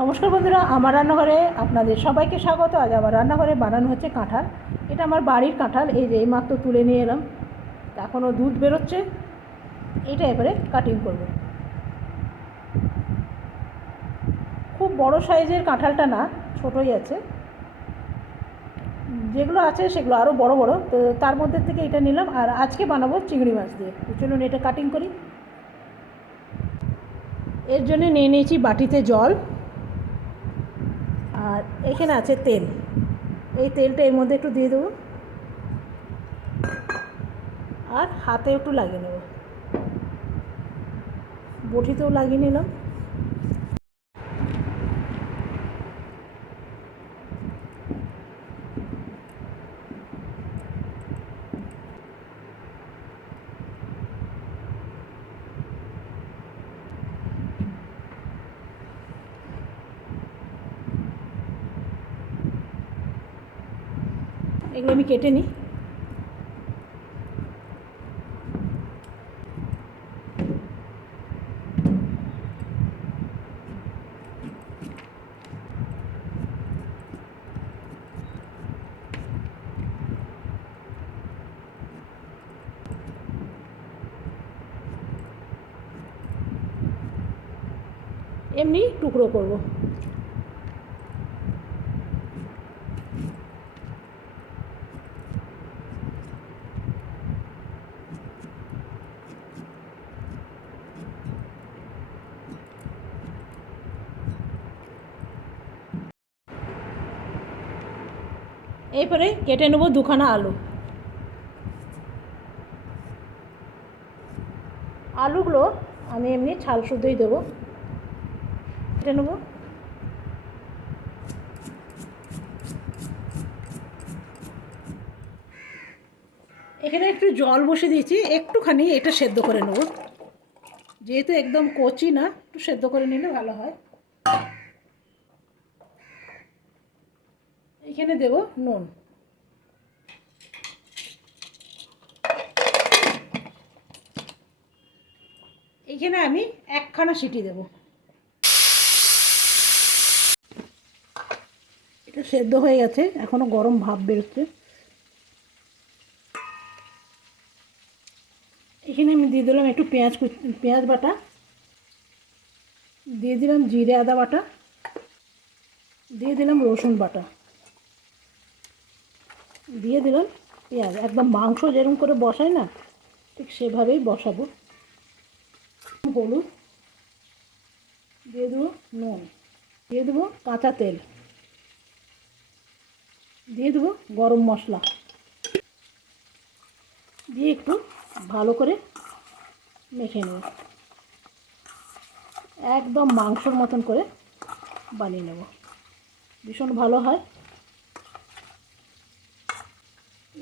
নমস্কার বন্ধুরা, আমার রান্নাঘরে আপনাদের সবাইকে স্বাগত। আজ আমার রান্নাঘরে বানানো হচ্ছে কাঁঠাল। এটা আমার বাড়ির কাঁঠাল, এই যে এইমাত্র তুলে নিয়ে এলাম। এখনও দুধ বেরোচ্ছে। এটা এবারে কাটিং করব। খুব বড় সাইজের কাঁঠালটা না, ছোটোই আছে। যেগুলো আছে সেগুলো আরও বড় বড়। তো তার মধ্যে থেকে এটা নিলাম আর আজকে বানাবো চিংড়ি মাছ দিয়ে। চলুন এটা কাটিং করি। এর জন্য নিয়ে নিয়েছি বাটিতে জল। এখানে আছে তেল। এই তেলটা এর মধ্যে একটু দিয়ে দেবো। আর হাতে একটু লাগিয়ে নেব। বটিতেও লাগিয়ে নিলাম। এগুলো আমি কেটে নিই। এমনি টুকরো করব। এরপরে কেটে নেব দুখানা আলু। আলুগুলো আমি এমনি ছাল শুদ্ধই দেবো। কেটে নেব। এখানে একটু জল বসে দিয়েছি, একটুখানি এটা সেদ্ধ করে নেব। যেহেতু একদম কচি না, একটু সেদ্ধ করে নিলে ভালো হয়। এখানে দেব নুন। এখানে আমি একখানা সিটি দেব। এটা সেদ্ধ হয়ে গেছে, এখনও গরম ভাব বেরোচ্ছে। এখানে আমি দিয়ে দিলাম একটু পেঁয়াজ পেঁয়াজ বাটা। দিয়ে দিলাম জিরে আদা বাটা। দিয়ে দিলাম রসুন বাটা। দিয়ে দিলাম পেঁয়াজ। একদম মাংস যেরকম করে বসাই না, ঠিক সেভাবেই বসাবো। হলুদ দিয়ে দেবো নুন, দিয়ে দেবো কাঁচা তেল, দিয়ে দেবো গরম মশলা। দিয়ে একটু ভালো করে মেখে নেব। একদম মাংসর মতন করে বানিয়ে নেব। ভীষণ ভালো হয়।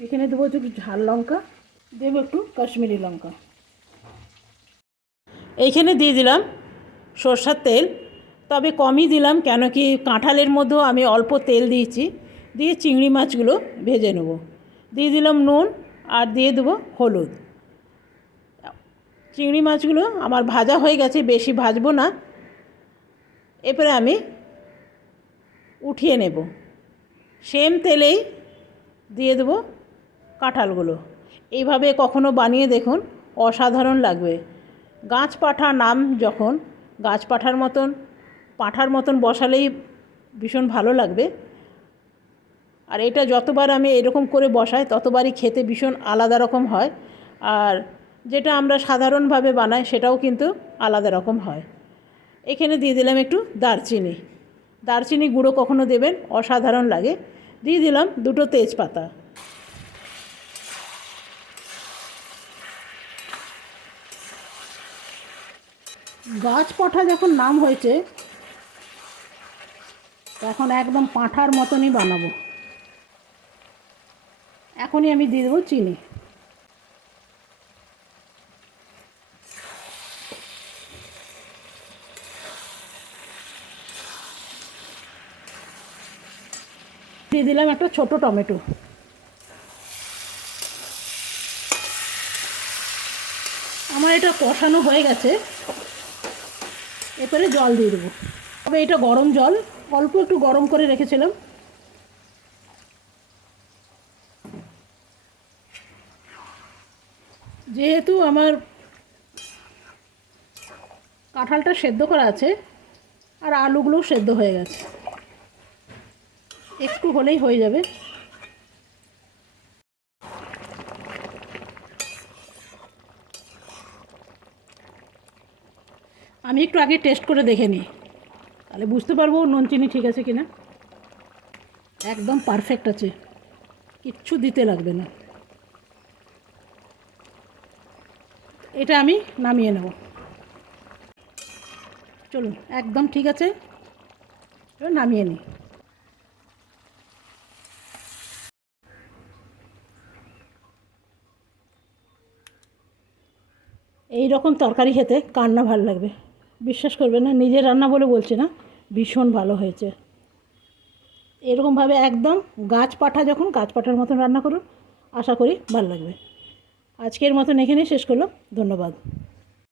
এখানে দেবো একটু ঝাল লঙ্কা, দেবো একটু কাশ্মীরি লঙ্কা। এইখানে দিয়ে দিলাম সর্ষার তেল, তবে কমই দিলাম কেন কি কাঁঠালের মধ্যেও আমি অল্প তেল দিয়েছি, দিয়ে চিংড়ি মাছগুলো ভেজে নেব। দিয়ে দিলাম নুন আর দিয়ে দেবো হলুদ। চিংড়ি মাছগুলো আমার ভাজা হয়ে গেছে, বেশি ভাজবো না। এরপরে আমি উঠিয়ে নেব। সেম তেলেই দিয়ে দেবো কাঁঠালগুলো। এইভাবে কখনো বানিয়ে দেখুন, অসাধারণ লাগবে। গাছ পাঠা নাম যখন গাছ পাঠার মতন, পাঁঠার মতন বসালেই ভীষণ ভালো লাগবে। আর এটা যতবার আমি এরকম করে বসাই, ততবারই খেতে ভীষণ আলাদা রকম হয়। আর যেটা আমরা সাধারণভাবে বানাই, সেটাও কিন্তু আলাদা রকম হয়। এখানে দিয়ে দিলাম একটু দারচিনি। দারচিনি গুঁড়ো কখনো দেবেন, অসাধারণ লাগে। দিয়ে দিলাম দুটো তেজপাতা। গাছ পাঠা যখন নাম হয়েছে এখন একদম পাঁঠার মতনই বানাবো। এখনই আমি দিয়ে দেবো চিনি। দিয়ে দিলাম একটা ছোট টমেটো। আমার এটা কষানো হয়ে গেছে। এরপরে জল দিয়ে দেবো। তবে এটা গরম জল, অল্প একটু গরম করে রেখেছিলাম। যেহেতু আমার কাঁঠালটা সেদ্ধ করা আছে, আর আলুগুলোও সেদ্ধ হয়ে গেছে। একটু হলেই হয়ে যাবে। আমি একটু আগে টেস্ট করে দেখে নিই। তাহলে বুঝতে পারব নুন চিনি ঠিক আছে কিনা। একদম পারফেক্ট আছে। কিচ্ছু দিতে লাগবে না। এটা আমি নামিয়ে নেব। চলুন, একদম ঠিক আছে। নামিয়ে নিই। এই রকম তরকারি খেতে কার না ভালো লাগবে? বিশ্বাস করবে না, নিজের রান্না বলে বলছি না, ভীষণ ভালো হয়েছে। এরকমভাবে একদম গাছ পাঠা যখন, গাছ পাঠার মতন রান্না করুন, আশা করি ভালো লাগবে। আজকের মতন এখানেই শেষ করলাম, ধন্যবাদ।